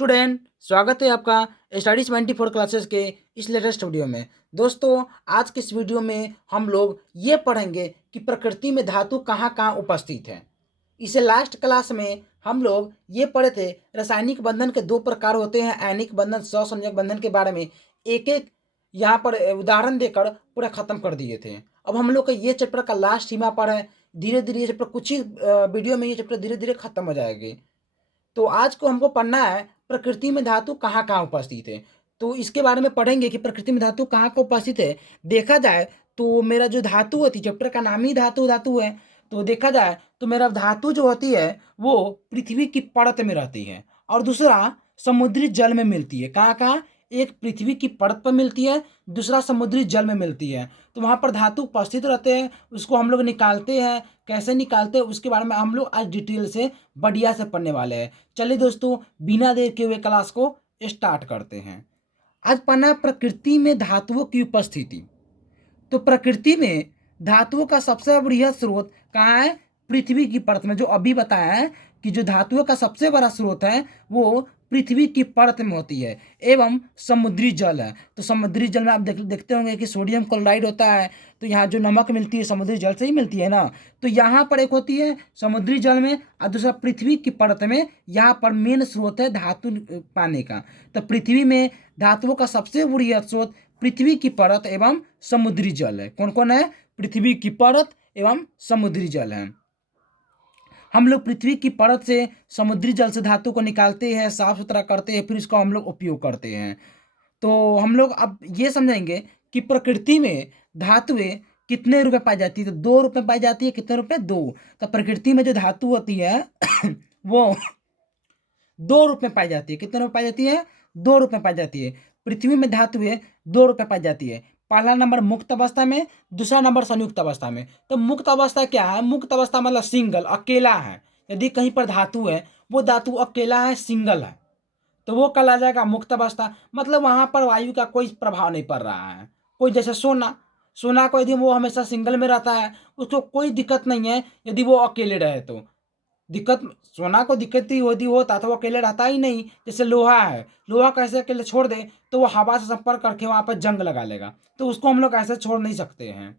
Student, स्वागत है आपका स्टडी 24 क्लासेस के इस लेटेस्ट वीडियो में। दोस्तों, आज के इस वीडियो में हम लोग ये पढ़ेंगे कि प्रकृति में धातु कहाँ कहाँ उपस्थित है। इसे लास्ट क्लास में हम लोग ये पढ़े थे, रासायनिक बंधन के दो प्रकार होते हैं, आयनिक बंधन, सहसंयोजक बंधन के बारे में एक एक यहाँ पर उदाहरण देकर पूरा खत्म कर दिए थे। अब हम लोग का ये चैप्टर का लास्ट सीमा पर है। धीरे धीरे ये चैप्टर कुछ ही वीडियो में ये चैप्टर धीरे धीरे खत्म हो जाएगी। तो आज को हमको पढ़ना है प्रकृति में धातु कहाँ कहाँ उपस्थित है। तो इसके बारे में पढ़ेंगे कि प्रकृति में धातु कहाँ कहाँ उपस्थित है। देखा जाए तो मेरा जो धातु होती है, चैप्टर का नाम ही धातु धातु है, तो देखा जाए तो मेरा धातु जो होती है वो पृथ्वी की परत में रहती है और दूसरा समुद्री जल में मिलती है। कहाँ कहाँ? एक पृथ्वी की परत पर मिलती है, दूसरा समुद्री जल में मिलती है। तो वहाँ पर धातु उपस्थित रहते हैं, उसको हम लोग निकालते हैं। कैसे निकालते हैं उसके बारे में हम लोग आज डिटेल से बढ़िया से पढ़ने वाले हैं। चलिए दोस्तों, बिना देर के हुए क्लास को स्टार्ट करते हैं। आज पढ़ना है प्रकृति में धातुओं की उपस्थिति। तो प्रकृति में धातुओं का सबसे बृहद स्रोत कहाँ है? पृथ्वी की परत में। जो अभी बताया है कि जो धातुओं का सबसे बड़ा स्रोत है वो पृथ्वी की परत में होती है एवं समुद्री जल है। तो समुद्री जल में आप देखते होंगे कि सोडियम क्लोराइड होता है। तो यहाँ जो नमक मिलती है समुद्री जल से ही मिलती है ना। तो यहाँ पर एक होती है समुद्री जल में और दूसरा पृथ्वी की परत में। यहाँ पर मेन स्रोत है धातु पाने का। तो पृथ्वी में धातुओं का सबसे बृहद स्रोत पृथ्वी की परत एवं समुद्री जल है। कौन कौन है? पृथ्वी की परत एवं समुद्री जल है। हम लोग पृथ्वी की परत से समुद्री जल से धातु को निकालते हैं, साफ सुथरा करते हैं, फिर इसको हम लोग उपयोग करते हैं। तो हम लोग अब ये समझेंगे कि प्रकृति में धातुएं कितने रुपए पाई जाती है। तो 2 रुपए पाई जाती है। कितने रुपए? 2। तो प्रकृति में जो धातु होती है वो 2 रूप में पाई जाती है। कितने रुपए पाई जाती है? 2 रूप में पाई जाती है। पृथ्वी में धातुएं 2 रूप में पाई जाती है। पहला नंबर मुक्त अवस्था में, दूसरा नंबर संयुक्त अवस्था में। तो मुक्त अवस्था क्या है? मुक्त अवस्था मतलब सिंगल, अकेला है। यदि कहीं पर धातु है, वो धातु अकेला है, सिंगल है, तो वो कल आ जाएगा मुक्त अवस्था। मतलब वहां पर वायु का कोई प्रभाव नहीं पड़ रहा है। कोई जैसे सोना, सोना को यदि वो हमेशा सिंगल में रहता है, उसको कोई दिक्कत नहीं है यदि वो अकेले रहे तो। दिक्कत सोना को दिक्कत ही होता तो वो अकेले रहता ही नहीं। जैसे लोहा है, लोहा कैसे अकेले छोड़ दे तो वो हवा से संपर्क करके वहां पर जंग लगा लेगा, तो उसको हम लोग ऐसे छोड़ नहीं सकते हैं।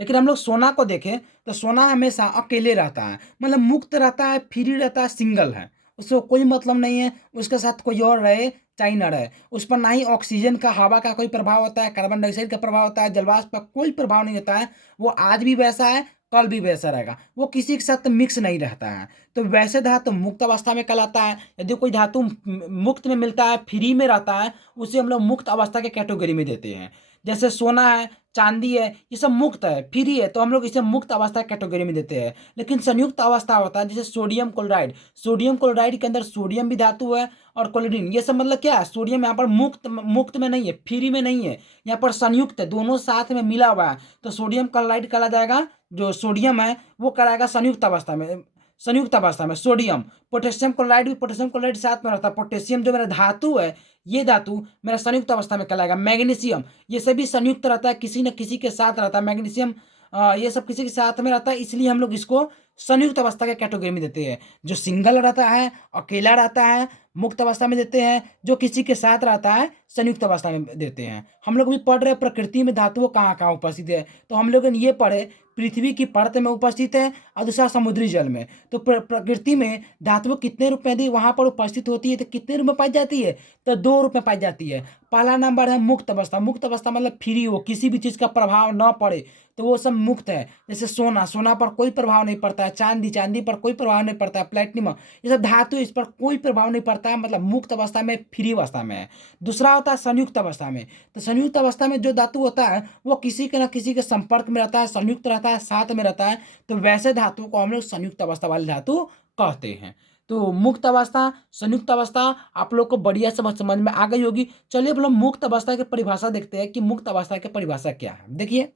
लेकिन हम लोग सोना को देखें तो सोना हमेशा अकेले रहता है, मतलब मुक्त रहता है, फ्री रहता है, सिंगल है। उसको कोई मतलब नहीं है उसके साथ कोई और रहे चाहे न रहे। उस पर ना ही ऑक्सीजन का, हवा का कोई प्रभाव होता है, कार्बन डाइऑक्साइड का प्रभाव होता है, जलवाष्प का कोई प्रभाव नहीं होता है। वो आज भी वैसा है, कल भी वैसा रहेगा, वो किसी के साथ मिक्स नहीं रहता है। तो वैसे धातु मुक्त अवस्था में कहलाता है। यदि कोई धातु मुक्त में मिलता है, फ्री में रहता है, उसे हम लोग मुक्त अवस्था के कैटेगरी में देते हैं। जैसे सोना है, चांदी है, ये सब मुक्त है, फ्री है, तो हम लोग इसे मुक्त अवस्था कैटेगरी में देते हैं। लेकिन संयुक्त अवस्था होता है, जैसे सोडियम क्लोराइड, सोडियम क्लोराइड के अंदर सोडियम भी धातु है और क्लोरीन, ये सब मतलब क्या है? सोडियम यहाँ पर मुक्त मुक्त में नहीं है, फ्री में नहीं है, यहाँ पर संयुक्त है, दोनों साथ में मिला हुआ है। तो सोडियम क्लोराइड कहा जाएगा, जो सोडियम है वो कराएगा संयुक्त अवस्था में। संयुक्त अवस्था में सोडियम, पोटेशियम क्लोराइड भी, पोटेशियम क्लोराइड साथ में रहता है। पोटेशियम जो मेरा धातु है, ये धातु मेरा संयुक्त अवस्था में कहलाएगा। मैग्नीशियम, ये सभी संयुक्त रहता है, किसी न किसी के साथ रहता है। मैग्नीशियम ये सब किसी के साथ में रहता है, इसलिए हम लोग इसको संयुक्त अवस्था के कैटेगरी में देते हैं। जो सिंगल रहता है, अकेला रहता है, मुक्त अवस्था में देते हैं। जो किसी के साथ रहता है, संयुक्त अवस्था में देते हैं। हम लोग भी पढ़ रहे हैं प्रकृति में धातुओं कहाँ कहाँ उपस्थित है। तो हम लोग ने ये पढ़े पृथ्वी की परत में उपस्थित है और दूसरा समुद्री जल में। तो प्रकृति में धातुओं कितने रूप में यदि वहां पर उपस्थित होती है तो कितने रूप में पाई जाती है? तो 2 रूप में पाई जाती है। पहला नंबर है मुक्त अवस्था। मुक्त अवस्था मतलब फ्री हो, किसी भी चीज का प्रभाव न पड़े, तो वो सब मुक्त है। जैसे सोना, सोना पर कोई प्रभाव नहीं पड़ता है। चांदी, चांदी पर कोई प्रभाव नहीं पड़ता है। प्लेटिनम, ये सब धातु, इस पर कोई प्रभाव नहीं पड़ता है, मतलब मुक्त अवस्था में, फ्री अवस्था में है। दूसरा होता है संयुक्त अवस्था में। तो संयुक्त अवस्था में जो धातु होता है वो किसी के ना किसी के संपर्क में रहता है, संयुक्त रहता है, साथ में रहता है। तो वैसे धातु को हम लोग संयुक्त अवस्था वाले धातु कहते हैं। तो मुक्त अवस्था, संयुक्त अवस्था आप लोग को बढ़िया समझ में आ गई होगी। चलिए अब लोग मुक्त अवस्था की परिभाषा देखते हैं कि मुक्त अवस्था की परिभाषा क्या है। देखिए,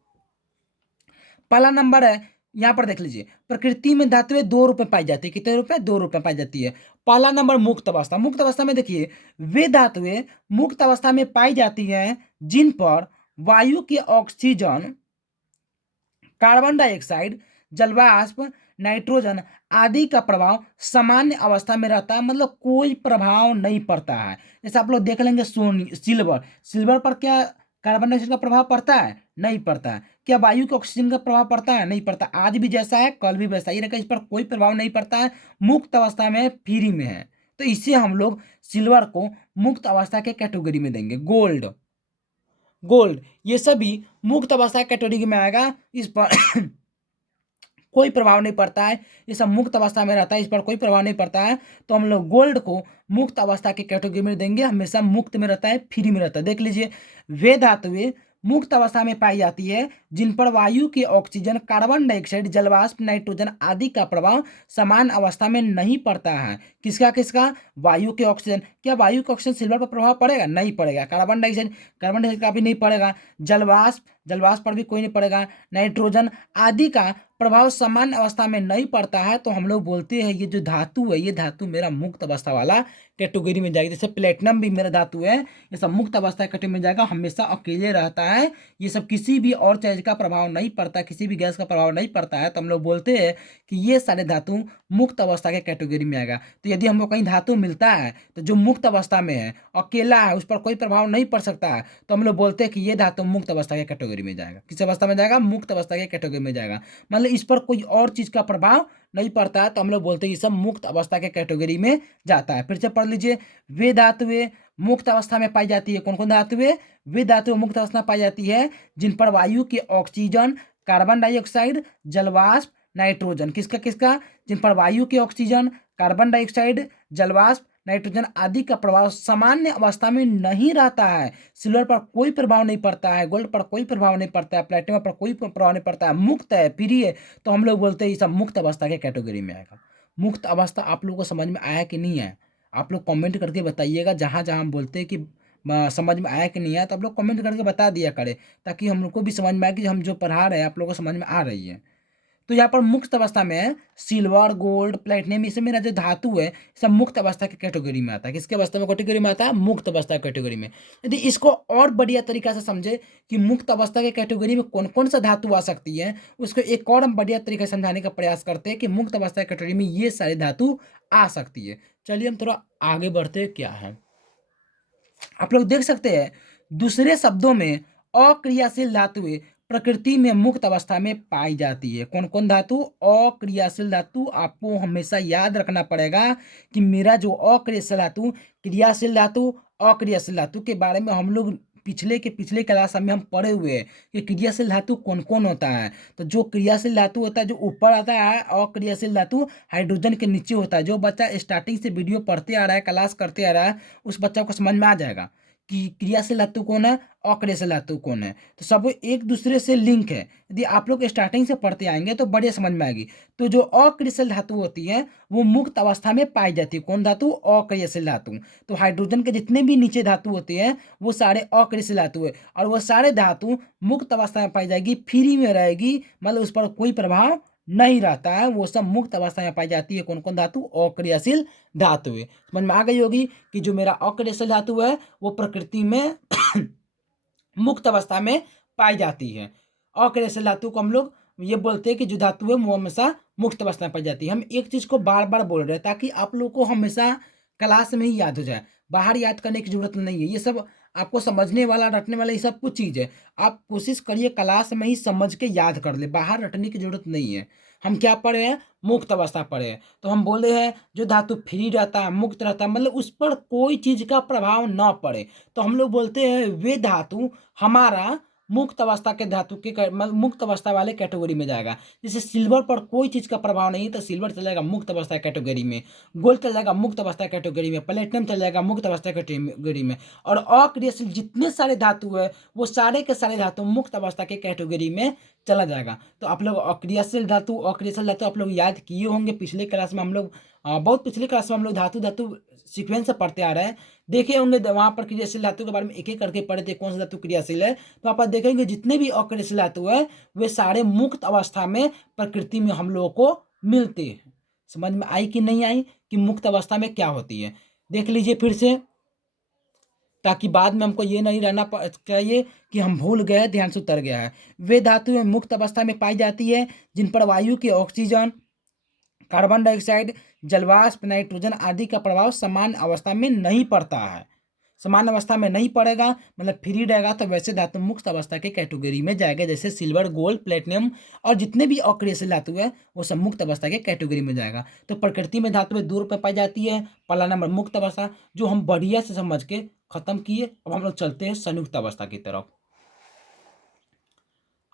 पहला नंबर है, यहां पर देख लीजिए, प्रकृति में धातुएं 2 रूप में पाई जाती है। कितने रूप में? 2 रूप में पाई जाती है। पहला नंबर मुक्त अवस्था। मुक्त अवस्था में देखिए, वे धातुएं मुक्त अवस्था में पाई जाती हैं जिन पर वायु की ऑक्सीजन, कार्बन डाइऑक्साइड, जलवाष्प, नाइट्रोजन आदि का प्रभाव सामान्य अवस्था में रहता है, मतलब कोई प्रभाव नहीं पड़ता है। जैसे आप लोग देख लेंगे सिल्वर, सिल्वर पर क्या कार्बन डाइऑक्साइड का प्रभाव पड़ता है? नहीं पड़ता है। क्या वायु के ऑक्सीजन का प्रभाव पड़ता है? नहीं पड़ता। आज भी जैसा है कल भी वैसा ही रहेगा, इस पर कोई प्रभाव नहीं पड़ता है, मुक्त अवस्था में फ्री में है। तो इससे हम लोग सिल्वर को मुक्त अवस्था के कैटेगरी में देंगे। गोल्ड, गोल्ड ये सभी मुक्त अवस्था कैटेगरी में आएगा, इस पर कोई प्रभाव नहीं पड़ता है, ये सब मुक्त अवस्था में रहता है, इस पर कोई प्रभाव नहीं पड़ता है। तो हम लोग गोल्ड को मुक्त अवस्था के कैटेगरी में देंगे, हमेशा मुक्त में रहता है, फ्री में रहता है। देख लीजिए, वे धातुएं मुक्त अवस्था में पाई जाती है जिन पर वायु के ऑक्सीजन, कार्बन डाइऑक्साइड, जलवाष्प, नाइट्रोजन आदि का प्रभाव समान अवस्था में नहीं पड़ता है। किसका किसका? वायु के ऑक्सीजन। क्या वायु के ऑक्सीजन सिल्वर पर प्रभाव पड़ेगा? नहीं पड़ेगा। कार्बन डाइऑक्साइड का भी नहीं पड़ेगा। जलवाष्प, जलवाष्प पर भी कोई नहीं पड़ेगा। नाइट्रोजन आदि का प्रभाव समान अवस्था में नहीं पड़ता है। तो हम लोग बोलते हैं ये जो धातु है, ये धातु मेरा मुक्त अवस्था वाला कैटेगरी में जाएगी। जैसे प्लेटिनम भी मेरा धातु है, ये सब मुक्त अवस्था कैटेगरी में जाएगा, हमेशा अकेले रहता है, ये सब किसी भी और चीज का प्रभाव नहीं पड़ता, किसी भी गैस का प्रभाव नहीं पड़ता है। तो हम लोग बोलते हैं कि ये सारे धातु मुक्त अवस्था के कैटेगरी में आएगा। तो यदि हमको कहीं धातु मिलता है तो जो मुक्त अवस्था में है, अकेला है, उस पर कोई प्रभाव नहीं पड़ सकता है, तो हम लोग बोलते हैं कि ये धातु मुक्त अवस्था के कैटेगरी में जाएगा। किस अवस्था में जाएगा? मुक्त अवस्था के कैटेगरी में जाएगा। मतलब इस पर कोई और चीज का प्रभाव नहीं पड़ता है, तो हम लोग बोलते हैं ये सब मुक्त अवस्था के कैटेगरी में जाता है। फिर से पढ़ लीजिए, वे धातुएं मुक्त अवस्था में पाई जाती है। कौन कौन धातुएं? वे धातुएं मुक्त अवस्था में पाई जाती है जिन पर वायु के ऑक्सीजन, कार्बन डाइऑक्साइड, जलवाष्प, नाइट्रोजन, किसका किसका? जिन पर वायु के ऑक्सीजन, कार्बन डाइऑक्साइड, जलवाष्प, नाइट्रोजन आदि का प्रभाव सामान्य अवस्था में नहीं रहता है। सिल्वर पर कोई प्रभाव नहीं पड़ता है, गोल्ड पर कोई प्रभाव नहीं पड़ता है, प्लेटिनम पर कोई प्रभाव नहीं पड़ता है, मुक्त है, फ्री है। तो हम लोग बोलते हैं ये सब मुक्त अवस्था के कैटेगरी में आएगा। मुक्त अवस्था आप लोगों को समझ में आया कि नहीं है? आप लोग कमेंट करके बताइएगा। जहाँ जहाँ हम बोलते हैं कि समझ में आया कि नहीं आया, तो आप लोग कमेंट करके बता दिया करें, ताकि हम लोग को भी समझ में आए कि हम जो पढ़ा रहे हैं आप लोगों को समझ में आ रही है। तो यहाँ पर मुक्त अवस्था में है सिल्वर, गोल्ड, प्लेटिनम, इसे मेरा जो धातु है सब मुक्त अवस्था की कैटेगरी में आता है। किसके अवस्था में कैटेगरी में आता है? मुक्त अवस्था कैटेगरी में। यदि इसको और बढ़िया तरीका से समझे कि मुक्त अवस्था के कैटेगरी में कौन कौन सा धातु आ सकती है, उसको एक और हम बढ़िया तरीके से समझाने का प्रयास करते हैं कि मुक्त अवस्था कैटेगरी में ये सारी धातु आ सकती है। चलिए हम थोड़ा आगे बढ़ते हैं। क्या है, आप लोग देख सकते हैं, दूसरे शब्दों में अक्रियाशील धातुएं प्रकृति में मुक्त अवस्था में पाई जाती है। कौन कौन धातु? अक्रियाशील धातु। आपको हमेशा याद रखना पड़ेगा कि मेरा जो अक्रियाशील धातु, क्रियाशील धातु, अक्रियाशील धातु के बारे में हम लोग पिछले क्लास में हम पढ़े हुए हैं कि क्रियाशील धातु कौन कौन होता है। तो जो क्रियाशील धातु होता है, जो ऊपर आता है, अक्रियाशील धातु हाइड्रोजन के नीचे होता है। जो बच्चा स्टार्टिंग से वीडियो पढ़ते आ रहा है, क्लास करते आ रहा है, उस बच्चा को समझ में आ जाएगा कि क्रियाशील धातु कौन है, अक्रियाशील धातु कौन है। तो सब एक दूसरे से लिंक है। यदि आप लोग स्टार्टिंग से पढ़ते आएंगे तो बढ़िया समझ में आएगी। तो जो अक्रियाशील धातु होती है वो मुक्त अवस्था में पाई जाती है। कौन धातु? अक्रियाशील धातु। तो हाइड्रोजन के जितने भी नीचे धातु होते हैं वो सारे अक्रियाशील धातु है, और वो सारे धातु मुक्त अवस्था में पाई जाएगी, फ्री में रहेगी, मतलब उस पर कोई प्रभाव नहीं रहता है, वो सब मुक्त अवस्था में पाई जाती है। कौन कौन धातु? अक्रियाशील धातु है। समझ में आ गई होगी कि जो मेरा अक्रियाशील धातु है वो प्रकृति में मुक्त अवस्था में पाई जाती है। अक्रियाशील धातु को हम लोग ये बोलते हैं कि जो धातु है वो हमेशा मुक्त अवस्था में पाई जाती है। हम एक चीज को बार बार बोल रहे हैं ताकि आप लोग को हमेशा क्लास में ही याद हो जाए, बाहर याद करने की जरूरत नहीं है। ये सब आपको समझने वाला, रटने वाला, ये सब कुछ चीज है। आप कोशिश करिए क्लास में ही समझ के याद कर ले, बाहर रटने की जरूरत नहीं है। हम क्या पढ़े हैं? मुक्त अवस्था पढ़े हैं। तो हम बोले हैं जो धातु फ्री रहता है, मुक्त रहता है, मतलब उस पर कोई चीज का प्रभाव ना पड़े, तो हम लोग बोलते हैं वे धातु हमारा मुक्त अवस्था के धातु के मतलब मुक्त अवस्था वाले कैटेगरी में जाएगा। जैसे सिल्वर पर कोई चीज का प्रभाव नहीं है तो सिल्वर चल जाएगा मुक्त अवस्था कैटेगरी में, गोल्ड चल जाएगा मुक्त अवस्था कैटेगरी में, प्लेटिनम चल जाएगा मुक्त अवस्था कैटेगरी में, और अक्रियाशील जितने सारे धातु है वो सारे के सारे धातु मुक्त अवस्था के कैटेगरी में चला जाएगा। तो आप लोग अक्रियाशील धातु आप लोग याद किए होंगे। पिछले क्लास में हम लोग बहुत पिछले क्लास में हम लोग धातु धातु सीक्वेंस से पढ़ते आ रहे हैं, देखे होंगे वहाँ पर क्रियाशील धातु के बारे में एक एक करके पढ़े थे, कौन सा धातु क्रियाशील है। तो आप देखेंगे जितने भी अक्रियाशील धातु है वे सारे मुक्त अवस्था में प्रकृति में हम लोगों को मिलते हैं। समझ में आई कि नहीं आई कि मुक्त अवस्था में क्या होती है? देख लीजिए फिर से, ताकि बाद में हमको ये नहीं रहना चाहिए कि हम भूल गए, ध्यान से उतर गया है। वे धातुएं मुक्त अवस्था में पाई जाती है जिन पर वायु के ऑक्सीजन, कार्बन डाइऑक्साइड, जलवाष्प, नाइट्रोजन आदि का प्रभाव सामान्य अवस्था में नहीं पड़ता है। सामान्य अवस्था में नहीं पड़ेगा मतलब फ्री रहेगा, तो वैसे धातु मुक्त अवस्था के कैटेगरी में जाएगा। जैसे सिल्वर, गोल्ड, प्लेटिनम और जितने भी अक्रियशील धातु है वो सब मुक्त अवस्था के कैटेगरी में जाएगा। तो प्रकृति में धातुएं दो रूप में पाई जाती है। पहला नंबर मुक्त अवस्था, जो हम बढ़िया से समझ के खत्म किए। अब हम लोग चलते हैं संयुक्त अवस्था की तरफ।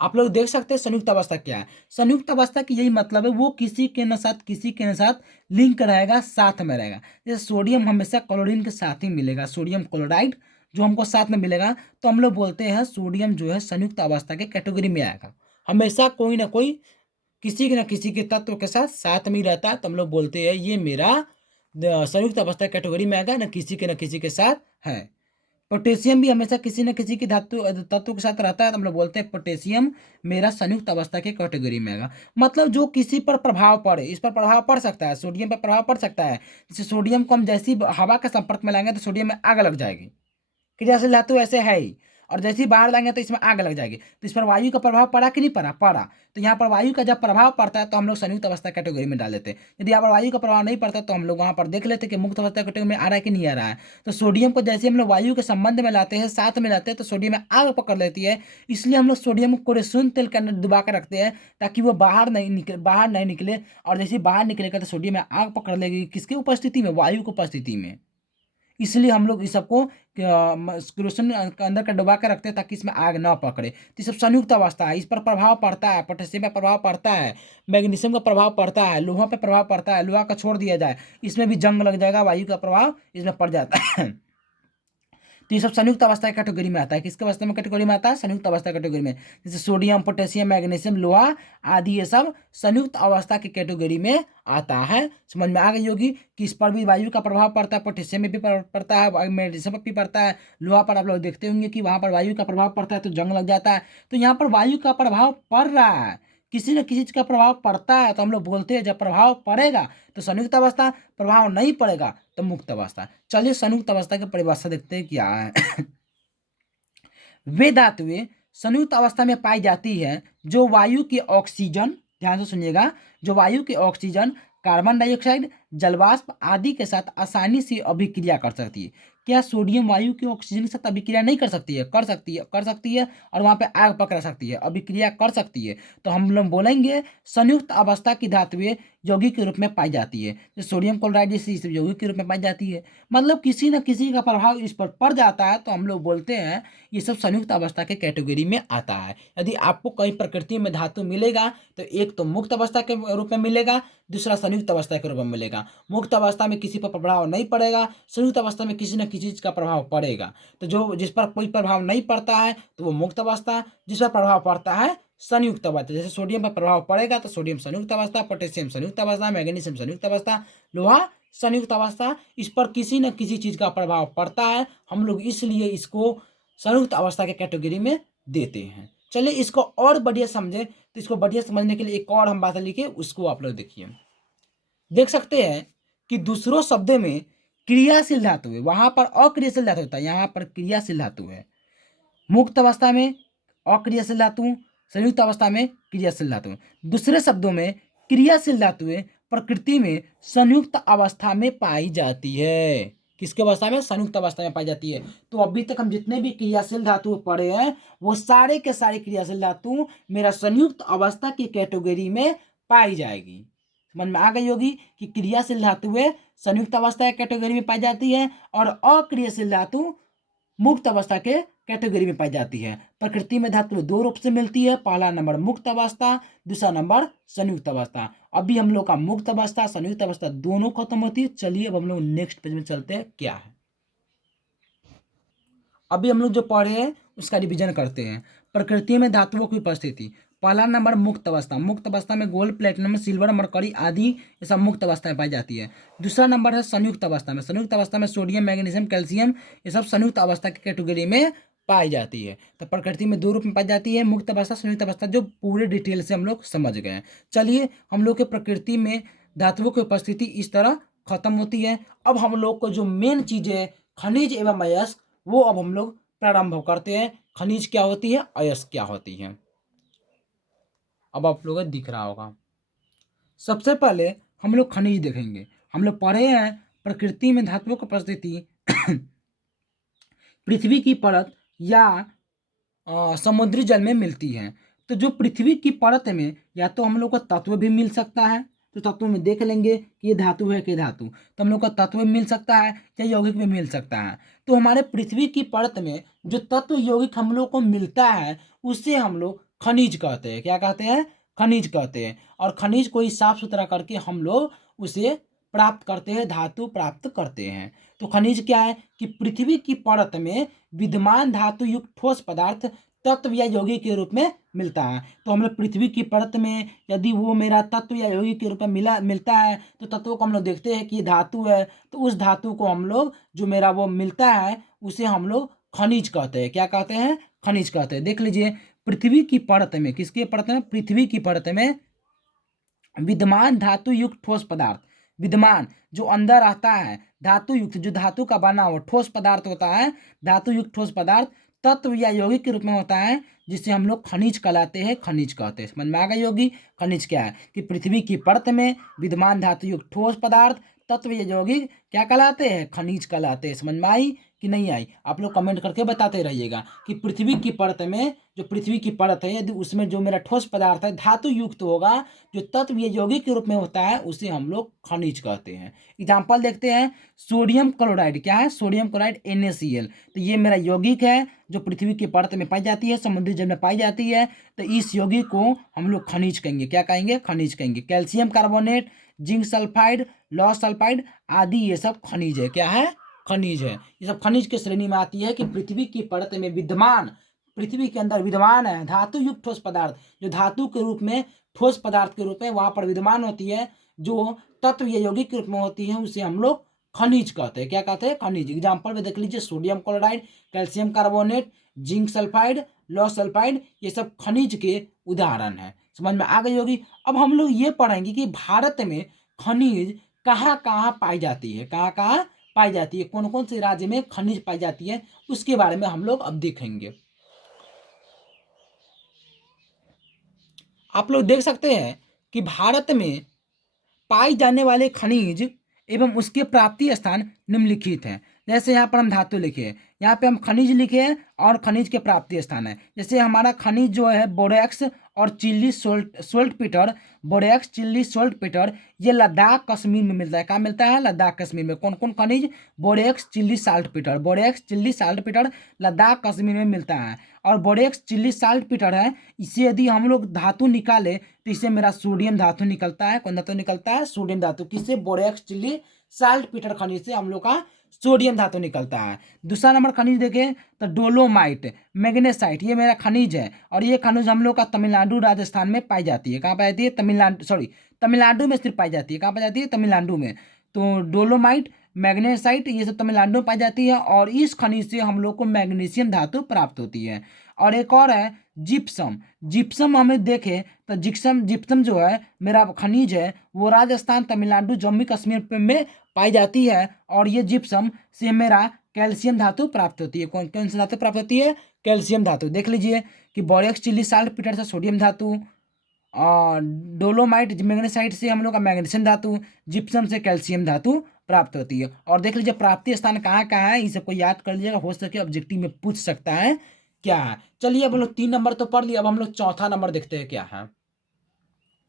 आप लोग देख सकते हैं संयुक्त अवस्था क्या है। संयुक्त अवस्था की यही मतलब है, वो किसी के न साथ किसी के न साथ लिंक रहेगा, साथ में रहेगा। जैसे सोडियम हमेशा क्लोरीन के साथ ही मिलेगा, सोडियम क्लोराइड जो हमको साथ में मिलेगा, तो हम लोग बोलते हैं सोडियम जो है संयुक्त अवस्था के कैटेगरी में आएगा। हमेशा कोई ना कोई किसी न किसी के तत्व के साथ साथ में ही रहता है, तो हम लोग बोलते हैं ये मेरा संयुक्त अवस्था कैटेगरी में आएगा, न किसी के साथ है। पोटेशियम भी हमेशा किसी न किसी की धातु तत्व के साथ रहता है, तो हम लोग बोलते हैं पोटेशियम मेरा संयुक्त अवस्था के कैटेगरी में आएगा। मतलब जो किसी पर प्रभाव पड़े, इस पर प्रभाव पड़ सकता है, सोडियम पर प्रभाव पड़ सकता है। जैसे सोडियम को हम जैसी हवा के संपर्क में लाएंगे तो सोडियम में आग लग जाएगी, क्रियाशील धातु ऐसे है ही। और जैसे ही बाहर लाएंगे तो इसमें आग लग जाएगी। तो इस पर वायु का प्रभाव पड़ा कि नहीं पड़ा? पड़ा। तो यहाँ पर वायु का जब प्रभाव पड़ता है तो हम लोग संयुक्त अवस्था कैटेगरी में डाल देते हैं। यदि यहाँ पर वायु का प्रभाव नहीं पड़ता तो हम लोग वहाँ पर देख लेते कि मुक्त अवस्था कैटेगरी में आ रहा है कि नहीं आ रहा है। तो सोडियम को जैसे हम लोग वायु के संबंध में लाते हैं, साथ में लाते हैं, तो सोडियम में आग पकड़ लेती है। इसलिए हम लोग सोडियम को केरोसिन तेल के अंदर डुबा कर रखते हैं, ताकि वो बाहर नहीं निकले। और जैसे बाहर निकलेगा तो सोडियम में आग पकड़ लेगी, किसकी उपस्थिति में? वायु की उपस्थिति में। इसलिए हम लोग इस सबको केरोसिन के अंदर का डुबा के रखते हैं, ताकि इसमें आग ना पकड़े। तो ये सब संयुक्त अवस्था है, इस पर प्रभाव पड़ता है। पोटेशियम पर प्रभाव पड़ता है, मैग्नीशियम का प्रभाव पड़ता है, लोहा पे प्रभाव पड़ता है। लोहा का छोड़ दिया जाए, इसमें भी जंग लग जाएगा, वायु का प्रभाव इसमें पड़ जाता है। तो ये सब संयुक्त अवस्था कैटेगरी में आता है। किसके अवस्था में कैटेगरी में आता है? संयुक्त अवस्था कैटेगरी में। जैसे सोडियम, पोटेशियम, मैग्नीशियम, लोहा आदि ये सब संयुक्त अवस्था की कैटेगरी में आता है। समझ में आ गई होगी कि इस पर भी वायु का प्रभाव पड़ता है, पोटेशियम में भी पड़ता है, मैग्नीशियम पर भी पड़ता है, लोहा पर आप लोग देखते होंगे कि वहां पर वायु का प्रभाव पड़ता है तो जंग लग जाता है। तो यहाँ पर वायु का प्रभाव पड़ रहा है, किसी न किसी चीज का प्रभाव पड़ता है, तो हम लोग बोलते हैं जब प्रभाव पड़ेगा तो संयुक्त अवस्था, प्रभाव नहीं पड़ेगा तो मुक्त अवस्था। चलिए संयुक्त अवस्था की परिभाषा देखते हैं क्या है। वे धातुएं संयुक्त अवस्था में पाई जाती है जो वायु के ऑक्सीजन, ध्यान से सुनिएगा, जो वायु के ऑक्सीजन, कार्बन डाइऑक्साइड, जलवाष्प आदि के साथ आसानी से अभिक्रिया कर सकती है। क्या सोडियम वायु के ऑक्सीजन के साथ अभिक्रिया नहीं कर सकती है? कर सकती है, कर सकती है। और वहां पे आग पकड़ सकती है, अभिक्रिया कर सकती है। तो हम लोग बोलेंगे संयुक्त अवस्था की धातुएं यौगिक के रूप में पाई जाती है। जो सोडियम क्लोराइड जैसी इस यौगिक के रूप में पाई जाती है। मतलब किसी न किसी का प्रभाव इस पर पड़ जाता है, तो हम लोग बोलते हैं ये सब संयुक्त अवस्था के कैटेगरी में आता है। यदि आपको कहीं प्रकृति में धातु मिलेगा तो एक तो मुक्त अवस्था के रूप में मिलेगा, दूसरा संयुक्त अवस्था के रूप में मिलेगा। मुक्त अवस्था में किसी पर प्रभाव नहीं पड़ेगा, संयुक्त अवस्था में किसी न किसी चीज का प्रभाव पड़ेगा। तो जो जिस पर कोई प्रभाव नहीं पड़ता है तो वो मुक्त अवस्था, जिस पर प्रभाव पड़ता है संयुक्त अवस्था। जैसे सोडियम पर प्रभाव पड़ेगा तो सोडियम संयुक्त अवस्था, पोटेशियम संयुक्त अवस्था, मैग्नीशियम संयुक्त अवस्था, लोहा संयुक्त अवस्था। इस पर किसी न किसी चीज का प्रभाव पड़ता है, हम लोग इसलिए इसको संयुक्त अवस्था के कैटेगरी में देते हैं। चलिए इसको और बढ़िया समझे, तो इसको बढ़िया समझने के लिए एक और हम बात लिखे, उसको आप लोग देखिए। देख सकते हैं कि दूसरों शब्दों में क्रियाशील धातु है, वहां पर अक्रियाशील धातु होता है, यहाँ पर क्रियाशील धातु है। मुक्त अवस्था में अक्रियाशील धातु, संयुक्त अवस्था में क्रियाशील धातु। दूसरे शब्दों में क्रियाशील धातुएं प्रकृति में संयुक्त अवस्था में पाई जाती है। किसके अवस्था में? संयुक्त अवस्था में पाई जाती है। तो अभी तक हम जितने भी क्रियाशील धातु पढ़े हैं वो सारे के सारे क्रियाशील धातु मेरा संयुक्त अवस्था की कैटेगरी में पाई जाएगी। समझ में आ गई होगी कि क्रियाशील धातुएं संयुक्त अवस्था की कैटेगरी में पाई जाती है और अक्रियाशील धातु मुक्त अवस्था के कैटेगरी में पाई जाती है। प्रकृति में धातु दो रूप से मिलती है, पहला नंबर मुक्त अवस्था, दूसरा नंबर संयुक्त अवस्था। अभी हम लोग का मुक्त अवस्था, संयुक्त अवस्था दोनों खत्म होती है। चलिए अब हम लोग नेक्स्ट पेज में चलते हैं क्या है। अभी हम लोग जो पढ़े हैं उसका रिवीजन करते हैं। प्रकृति में धातुओं की उपस्थिति, पहला नंबर मुक्त अवस्था। मुक्त अवस्था में गोल्ड, प्लेटिनम, सिल्वर, मरकरी आदि ये सब मुक्त अवस्था में पाई जाती है। दूसरा नंबर है संयुक्त अवस्था में। संयुक्त अवस्था में सोडियम, मैग्नीशियम, कैल्शियम ये सब संयुक्त अवस्था की कैटेगरी में पाई जाती है। तो प्रकृति में दो रूप में पाई जाती है, मुक्त अवस्था, संयुक्त अवस्था, जो पूरे डिटेल से हम लोग समझ गए हैं। चलिए हम लोग के प्रकृति में धातुओं की उपस्थिति इस तरह खत्म होती है। अब हम लोग को जो मेन चीज है खनिज एवं अयस्क, वो अब हम लोग प्रारंभ करते हैं। खनिज क्या होती है, अयस्क क्या होती है, अब आप लोगों को दिख रहा होगा। सबसे पहले हम लोग खनिज देखेंगे। हम लोग पढ़े हैं प्रकृति में धातुओं की उपस्थिति पृथ्वी की परत या समुद्री जल में मिलती है। तो जो पृथ्वी की परत में या तो हम लोग को तत्व भी मिल सकता है, तो तत्व में देख लेंगे कि ये धातु है कि धातु, तो हम लोग का तत्व मिल सकता है या यौगिक में मिल सकता है। तो हमारे पृथ्वी की परत में जो तत्व यौगिक हम लोग को मिलता है उसे हम लोग खनिज कहते हैं। क्या कहते हैं? खनिज कहते हैं। और खनिज को ही साफ सुथरा करके हम लोग उसे प्राप्त करते हैं, धातु प्राप्त करते हैं। तो खनिज क्या है कि पृथ्वी की परत में विद्यमान धातु युक्त ठोस पदार्थ तत्व या यौगिक के रूप में मिलता है। तो हम लोग पृथ्वी की परत में यदि वो मेरा तत्व या यौगिक के रूप में मिलता है तो तत्वों को हम लोग देखते हैं कि ये धातु है, तो उस धातु को हम लोग जो मेरा वो मिलता है उसे हम लोग खनिज कहते हैं। क्या कहते हैं? खनिज कहते हैं। देख लीजिए, पृथ्वी की परत में, किसकी परत में? पृथ्वी की परत में विद्यमान धातु युक्त ठोस पदार्थ, विद्यमान जो अंदर आता है, धातु युक्त जो धातु का बना हुआ ठोस पदार्थ होता है, धातु युक्त ठोस पदार्थ तत्व या यौगिक के रूप में होता है, जिसे हम लोग खनिज कहलाते हैं, खनिज कहते हैं। समझ में आ गई होगी खनिज क्या है? कि पृथ्वी की परत में विद्यमान धातु युक्त ठोस पदार्थ तत्व या यौगिक क्या कहलाते हैं? खनिज कहलाते हैं। समझ में आई कि नहीं आई? आप लोग कमेंट करके बताते रहिएगा कि पृथ्वी की परत में, जो पृथ्वी की परत है, यदि उसमें जो मेरा ठोस पदार्थ है धातु युक्त होगा, जो तत्व या यौगिक के रूप में होता है, उसे हम लोग खनिज कहते हैं। एग्जाम्पल देखते हैं, सोडियम क्लोराइड। क्या है? Sodium chloride NaCl। तो ये मेरा यौगिक है जो पृथ्वी की परत में पाई जाती है, समुद्री जल में पाई जाती है। तो इस यौगिक को हम लोग खनिज कहेंगे। क्या कहेंगे? खनिज कहेंगे। Calcium carbonate, zinc sulphide, loss sulphide आदि ये सब खनिज है। क्या है? खनिज है। ये सब खनिज की श्रेणी में आती है कि पृथ्वी की परत में विद्यमान, पृथ्वी के अंदर विद्यमान है धातु युक्त ठोस पदार्थ, जो धातु के रूप में, ठोस पदार्थ के रूप में वहां पर विद्यमान होती है, जो तत्व या यौगिक के रूप में होती है, उसे हम लोग खनिज कहते हैं। क्या कहते हैं? खनिज। एग्जाम्पल में देख लीजिए, sodium chloride, calcium carbonate, zinc sulphide, loss sulphide, ये सब खनिज के उदाहरण है। समझ में आ गई होगी। अब हम लोग ये पढ़ेंगे कि भारत में खनिज कहाँ कहाँ पाई जाती है, कहाँ कहाँ पाई जाती है, कौन कौन से राज्य में खनिज पाई जाती है, उसके बारे में हम लोग अब देखेंगे। आप लोग देख सकते हैं कि भारत में पाई जाने वाले खनिज एवं उसके प्राप्ति स्थान निम्नलिखित हैं। जैसे यहाँ पर हम धातु लिखे हैं, यहाँ पे हम खनिज लिखे हैं और खनिज के प्राप्ति स्थान है। जैसे हमारा खनिज जो है बोरेक्स और chilli salt Peter, borax, chilli, salt Peter, ये लद्दाख कश्मीर में मिलता है। कहाँ मिलता है? लद्दाख कश्मीर में। कौन कौन खनिज? Borax, chilli, salt Peter, borax, chilli, salt Peter Ladakh Kashmir में मिलता है। और बोरेक्स, चिल्ली, साल्ट पीटर है, इसे यदि हम लोग धातु निकाले तो इससे मेरा सोडियम धातु निकलता है। कौन धातु निकलता है? सोडियम धातु। किससे? बोरेक्स, चिल्ली, साल्ट पीटर खनिज से हम लोग का सोडियम धातु निकलता है। दूसरा नंबर खनिज देखें तो डोलोमाइट, मैग्नेसाइट, ये मेरा खनिज है और ये खनिज हम लोग का तमिलनाडु, राजस्थान में पाई जाती है। कहाँ पाई जाती है? तमिलनाडु में सिर्फ पाई जाती है। कहाँ पाई जाती है? तमिलनाडु में। तो डोलोमाइट, मैग्नेसाइट, ये सब तमिलनाडु में पाई जाती है और इस खनिज से हम लोग को मैग्नीशियम धातु प्राप्त होती है। और एक और है जिप्सम। जिप्सम हमें देखें तो जिप्सम जो है मेरा खनिज है, वो राजस्थान, तमिलनाडु, जम्मू कश्मीर में पाई जाती है और ये जिप्सम से मेरा कैल्शियम धातु प्राप्त होती है। कौन कौन सी धातु प्राप्त होती है? कैल्शियम धातु। देख लीजिए कि बोरेक्स, चिल्ली, साल्ट पीटर से सोडियम धातु, और डोलोमाइट, मैग्नेसाइट से हम लोग का मैग्नीशियम धातु, जिप्सम से कैल्शियम धातु प्राप्त होती है। और देख लीजिए प्राप्ति स्थान कहाँ कहाँ है, इस सबको याद कर लीजिएगा, हो सके ऑब्जेक्टिव में पूछ सकता है क्या है। चलिए अब हम लोग 3 नंबर तो पढ़ लिया, अब हम लोग चौथा नंबर देखते हैं क्या है।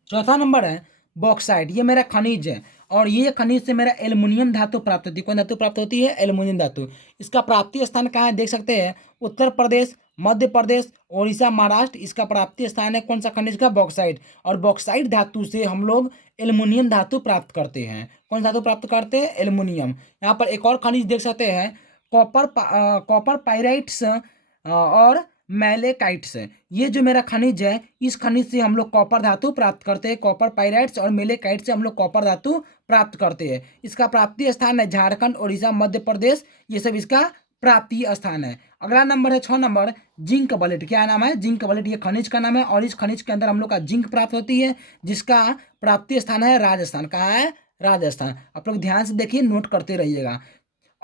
चौथा नंबर है बॉक्साइट। ये मेरा खनिज है और ये खनिज से मेरा एल्युमिनियम धातु प्राप्त होती है। कौन धातु प्राप्त होती है? एल्युमिनियम धातु। इसका प्राप्ति स्थान कहाँ है देख सकते हैं, उत्तर प्रदेश, मध्य प्रदेश, उड़ीसा, महाराष्ट्र। इसका प्राप्ति स्थान है कौन सा खनिज का? बॉक्साइट। और बॉक्साइट धातु से हम लोग एल्युमिनियम धातु प्राप्त करते हैं। कौन धातु प्राप्त करते हैं? एल्युमिनियम। यहाँ पर एक और खनिज देख सकते हैं, कॉपर पाइराइट्स और मैलेकाइट्स। ये जो मेरा खनिज है, इस खनिज से हम लोग कॉपर धातु प्राप्त करते हैं। कॉपर पाइराइट्स और मैलेकाइट से हम लोग कॉपर धातु प्राप्त करते हैं। इसका प्राप्ति स्थान है झारखंड, उड़ीसा, मध्य प्रदेश, ये सब इसका प्राप्ति स्थान है। अगला नंबर है 6 नंबर, जिंक बलेट। क्या नाम है? Zinc ballot. ये खनिज का नाम है और इस खनिज के अंदर हम लोग का जिंक प्राप्त होती है, जिसका प्राप्ति स्थान है राजस्थान। कहाँ है? राजस्थान। आप लोग ध्यान से देखिए, नोट करते रहिएगा।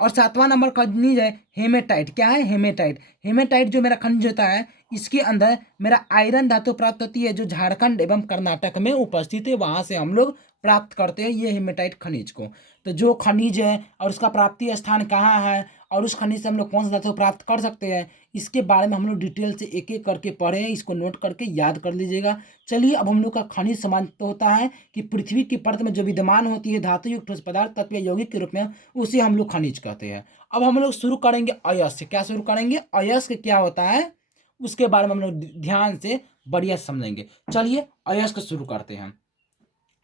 और 7वां नंबर खनिज है हेमेटाइट। क्या है? हेमेटाइट। हेमेटाइट जो मेरा खनिज होता है, इसके अंदर मेरा आयरन धातु प्राप्त होती है, जो झारखंड एवं कर्नाटक में उपस्थित है, वहां से हम लोग प्राप्त करते हैं ये हेमेटाइट खनिज को। तो जो खनिज है और उसका प्राप्ति स्थान कहाँ है और उस खनिज से हम लोग कौन सा धातु प्राप्त कर सकते हैं, इसके बारे में हम लोग डिटेल से एक एक करके पढ़े, इसको नोट करके याद कर लीजिएगा। चलिए अब हम लोग का खनिज समाज तो होता है कि पृथ्वी की परत में जो विद्यमान होती है धातु युक्त ठोस पदार्थ तत्व या यौगिक के रूप में, उसे हम लोग खनिज कहते हैं। अब हम लोग शुरू करेंगे अयस्क से। क्या शुरू करेंगे? अयस्क क्या होता है उसके बारे में हम लोग ध्यान से बढ़िया समझेंगे। चलिए अयस्क शुरू करते हैं।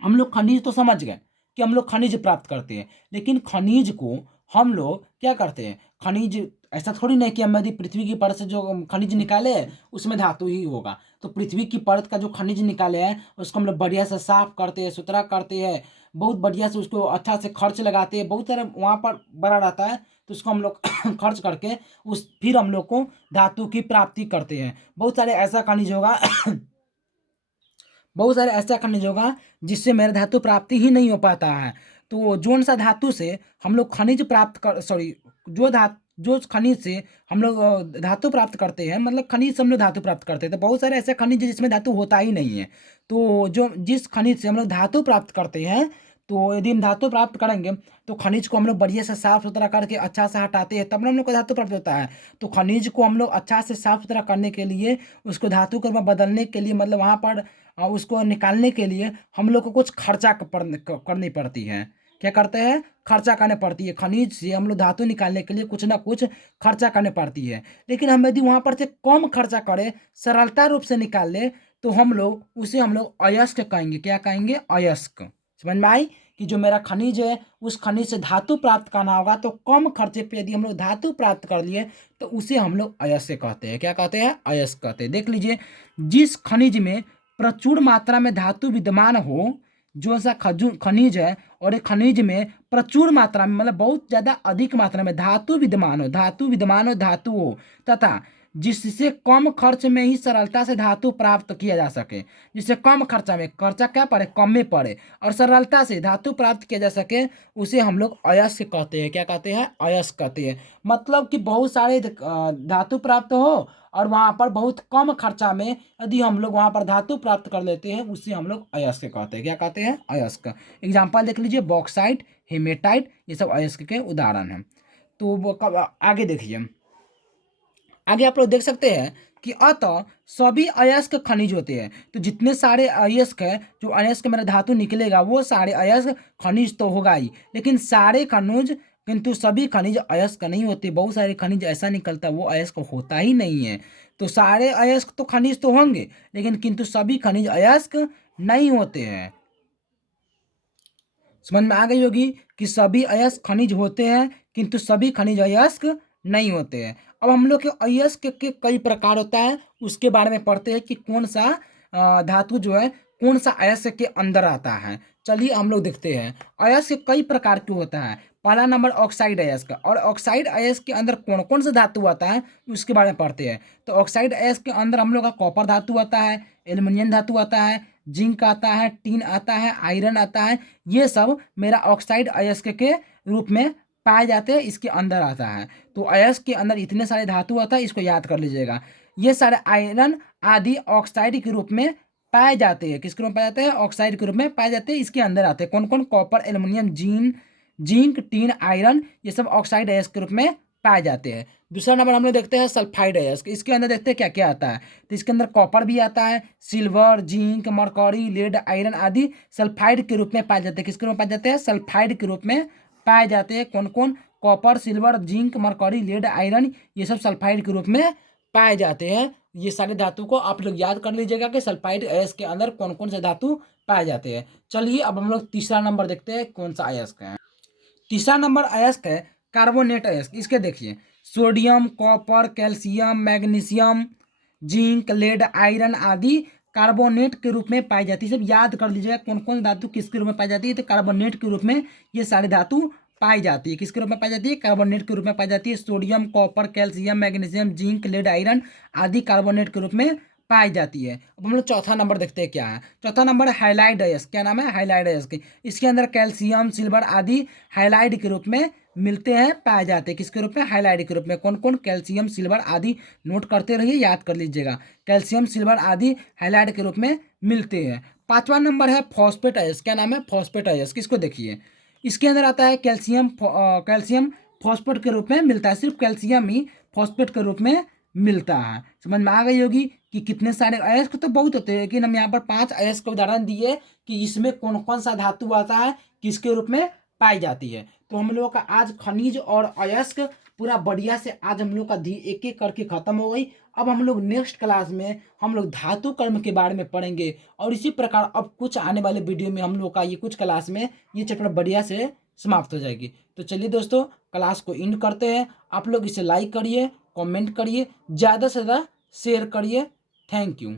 हम लोग खनिज तो समझ गए कि हम लोग खनिज प्राप्त करते हैं, लेकिन खनिज को हम लोग क्या करते हैं? खनिज ऐसा थोड़ी नहीं कि हम यदि पृथ्वी की परत से जो खनिज निकाले उसमें धातु ही होगा। तो पृथ्वी की परत का जो खनिज निकाले हैं उसको हम लोग बढ़िया से साफ करते हैं, सुथरा करते हैं, बहुत बढ़िया से उसको अच्छा से खर्च लगाते हैं, बहुत सारा वहाँ पर बड़ा रहता है तो उसको हम लोग खर्च करके उस फिर हम लोग को धातु की प्राप्ति करते हैं। बहुत सारे ऐसा खनिज होगा बहुत सारे ऐसा खनिज होगा जिससे मेरा धातु प्राप्ति ही नहीं हो पाता है। तो जोन सा धातु से हम लोग खनिज प्राप्त कर सॉरी जो खनिज से हम लोग धातु प्राप्त करते हैं, मतलब खनिज से हम लोग धातु प्राप्त करते हैं, तो बहुत सारे ऐसे खनिज हैं जिसमें धातु होता ही नहीं है। तो जो जिस खनिज से हम लोग धातु प्राप्त करते हैं, तो यदि हम धातु प्राप्त करेंगे तो खनिज को हम लोग बढ़िया से साफ सुथरा करके अच्छा से हटाते हैं, तब ना हम लोग को धातु प्राप्त होता है। तो खनिज को हम लोग अच्छा से साफ सुथरा करने के लिए, उसको धातु के रूप में बदलने के लिए, मतलब वहाँ पर उसको निकालने के लिए हम लोग को कुछ खर्चा करनी पड़ती है। क्या करते हैं? खर्चा करने पड़ती है। खनिज से हम लोग धातु निकालने के लिए कुछ ना कुछ खर्चा करने पड़ती है। लेकिन हम यदि वहाँ पर से कम खर्चा करें, सरलता रूप से निकाल ले, तो हम लोग अयस्क कहेंगे। क्या कहेंगे? अयस्क। समझ में आई कि जो मेरा खनिज है उस खनिज से धातु प्राप्त करना होगा, तो कम खर्चे पे यदि हम लोग धातु प्राप्त कर लिए तो उसे हम लोग अयस्क कहते हैं। क्या कहते हैं? अयस्क कहते हैं। देख लीजिए, जिस खनिज में प्रचुर मात्रा में धातु विद्यमान हो, जो सा खनिज है और एक खनिज में प्रचुर मात्रा में मतलब बहुत ज़्यादा अधिक मात्रा में धातु हो तथा जिससे कम खर्च में ही सरलता से धातु प्राप्त किया जा सके, जिससे कम खर्चा में, खर्चा क्या पड़े? कम में पड़े, और सरलता से धातु प्राप्त किया जा सके, उसे हम लोग अयस्क कहते हैं। क्या कहते हैं? अयस्क कहते हैं। मतलब कि बहुत सारे धातु प्राप्त हो और वहाँ पर बहुत कम खर्चा में यदि हम लोग वहाँ पर धातु प्राप्त कर लेते हैं, उससे हम लोग अयस्क कहते हैं। क्या कहते हैं? अयस्क। एग्जाम्पल देख लीजिए, बॉक्साइट, हेमेटाइट, ये सब अयस्क के उदाहरण हैं। तो आगे देखिए, आगे आप लोग देख सकते हैं कि अतः सभी अयस्क खनिज होते हैं। तो जितने सारे अयस्क है, जो अयस्क मेरा धातु निकलेगा वो सारे अयस्क खनिज तो होगा ही, लेकिन सारे खनिज, किंतु सभी खनिज अयस्क नहीं होते। बहुत सारे खनिज ऐसा निकलता है वो अयस्क होता ही नहीं है। तो सारे अयस्क तो खनिज तो होंगे, लेकिन किंतु सभी खनिज अयस्क नहीं होते हैं। समझ में आ गई होगी कि सभी अयस्क खनिज होते हैं किंतु सभी खनिज अयस्क नहीं होते हैं। अब हम लोग के अयस्क के कई प्रकार होता है, उसके बारे में पढ़ते हैं कि कौन सा धातु जो है कौन सा अयस्क के अंदर आता है। चलिए हम लोग देखते हैं। अयस्क कई प्रकार के होता है। पहला नंबर ऑक्साइड अयस्क, और ऑक्साइड अयस्क के अंदर कौन कौन सा धातु आता है उसके बारे में पढ़ते हैं। तो ऑक्साइड अयस्क के अंदर हम लोग का कॉपर धातु आता है, एल्युमिनियम धातु आता है, जिंक आता है, टीन आता है, आयरन आता है। ये सब मेरा ऑक्साइड अयस्क के रूप में पाए जाते हैं, इसके अंदर आता है। तो अयस्क के अंदर इतने सारे धातु आता है, इसको याद कर लीजिएगा। ये सारे आयरन आदि ऑक्साइड के रूप में पाए जाते हैं। किसके रूप में पाए जाते हैं? ऑक्साइड के रूप में पाए जाते हैं। इसके अंदर आते हैं कौन कौन? Copper, aluminium, zinc, tin, iron, ये सब ऑक्साइड अयस्क के रूप में पाए जाते हैं। दूसरा नंबर हम लोग देखते हैं सल्फाइड अयस्क। इसके अंदर देखते हैं क्या क्या आता है। तो इसके अंदर कॉपर भी आता है, silver, zinc, mercury, lead, iron आदि सल्फाइड के रूप में पाए जाते हैं। किसके रूप में पाए जाते हैं? सल्फाइड के रूप में पाए जाते हैं। कौन कौन? Copper, silver, zinc, mercury, lead, iron, ये सब सल्फाइड के रूप में पाए जाते हैं। ये सारे धातु को आप लोग याद कर लीजिएगा कि सल्फाइड अयस्क के अंदर कौन कौन से धातु पाए जाते हैं। चलिए अब हम लोग तीसरा नंबर देखते हैं कौन सा अयस्क है। तीसरा नंबर अयस्क है कार्बोनेट अयस्क। इसके देखिए, sodium, copper, calcium, magnesium, zinc, lead, iron आदि कार्बोनेट के रूप में पाई जाती है। सब याद कर लीजिएगा कौन कौन धातु किसके रूप में पाई जाती है। तो कार्बोनेट के रूप में ये सारी धातु पाई जाती है। किसके रूप में पाई जाती है? कार्बोनेट के रूप में पाई जाती है। Sodium, copper, calcium, magnesium, zinc, lead, iron आदि कार्बोनेट के रूप में पाई जाती है। अब हम लोग चौथा नंबर देखते हैं क्या है। चौथा नंबर है हाइलाइड अयस्क। क्या नाम है? हाइलाइड अयस्क। इसके अंदर कैल्शियम, सिल्वर आदि हाइलाइड के रूप में मिलते हैं, पाए जाते हैं। किसके रूप में? हाइलाइड के रूप में। कौन कौन? कैल्शियम, सिल्वर आदि नोट करते रहिए, याद कर लीजिएगा। कैल्शियम, सिल्वर आदि हाइलाइड के रूप में मिलते हैं, पांचवा नंबर है फॉस्फेट आयस। क्या नाम है? फॉस्फेट आयस। किसको देखिए, इसके अंदर आता है कैल्शियम। कैल्शियम फॉस्फेट के रूप में मिलता है, सिर्फ कैल्शियम ही फॉस्फेट के रूप में मिलता है। समझ में आ गई होगी कि कितने सारे अयस्क तो बहुत होते हैं, लेकिन हम यहाँ पर 5 अयस्क का उदाहरण दिए कि इसमें कौन कौन सा धातु आता है, किसके रूप में पाई जाती है। तो हम लोग का आज खनिज और अयस्क पूरा बढ़िया से आज हम लोग का एक एक करके खत्म हो गई। अब हम लोग नेक्स्ट क्लास में हम लोग धातु कर्म के बारे में पढ़ेंगे, और इसी प्रकार अब कुछ आने वाले वीडियो में हम लोग का ये कुछ क्लास में ये चैप्टर बढ़िया से समाप्त हो जाएगी। तो चलिए दोस्तों, क्लास को एंड करते हैं। आप लोग इसे लाइक करिए, कमेंट करिए, ज़्यादा से ज़्यादा शेयर करिए। Thank you.